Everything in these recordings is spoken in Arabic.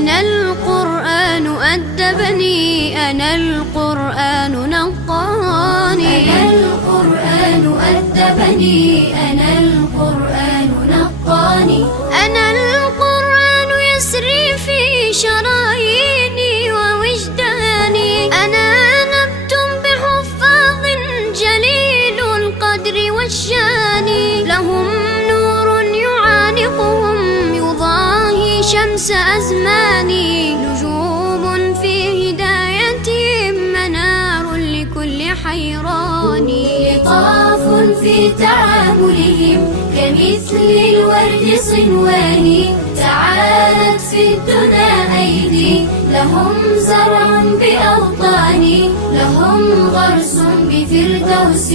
أنا القرآن أدبني، أنا القرآن نقاني. أنا القرآن أدبني، أنا القرآن نقاني. أنا القرآن يسري في شراييني ووجداني. أنا نبت بحفاظ جليل القدر والشان، لهم نور يعانقهم يضاهي شمس أزماني، نجوم في هدايتهم منار لكل حيران. لطاف في تعاملهم كمثل الورد صنوان، تعالت في الدنا أيدي لهم زرع بأوطان، لهم غرس بفردوس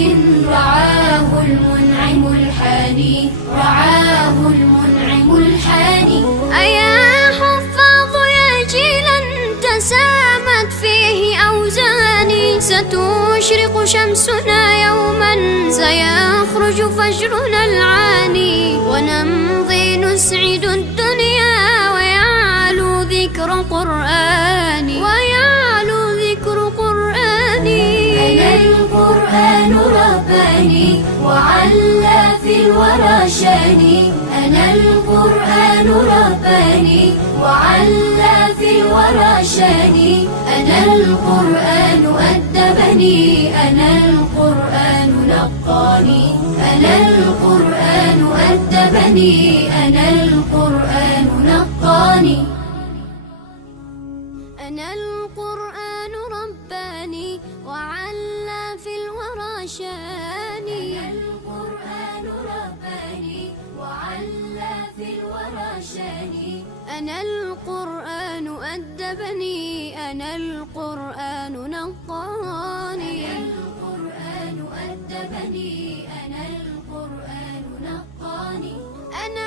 رعاه المنعم الحاني، رعاه المنعم الحاني. أيا حفاظ يا جيلا تسامت فيه أوزاني، ستشرق شمسنا يوما سيخرج فجرنا العاني، ونمضي نسعد الدنيا ويعلو ذكر قرآني، ويعلو ذكر قرآني. أنا القرآن رباني وعلى في الورى شاني، أنا القرآن رباني وعلى في الورى شاني. أنا القرآن أدبني، أنا القرآن نقاني. أنا القرآن أدبني، أنا القرآن نقاني. أنا القرآن رباني وعلى في الورى شاني. أنا القرآن رباني وعلى في الورى شاني. أنا القرآن أدبني، أنا القرآن نقاني. أنا القرآن أدبني، أنا القرآن نقاني. أنا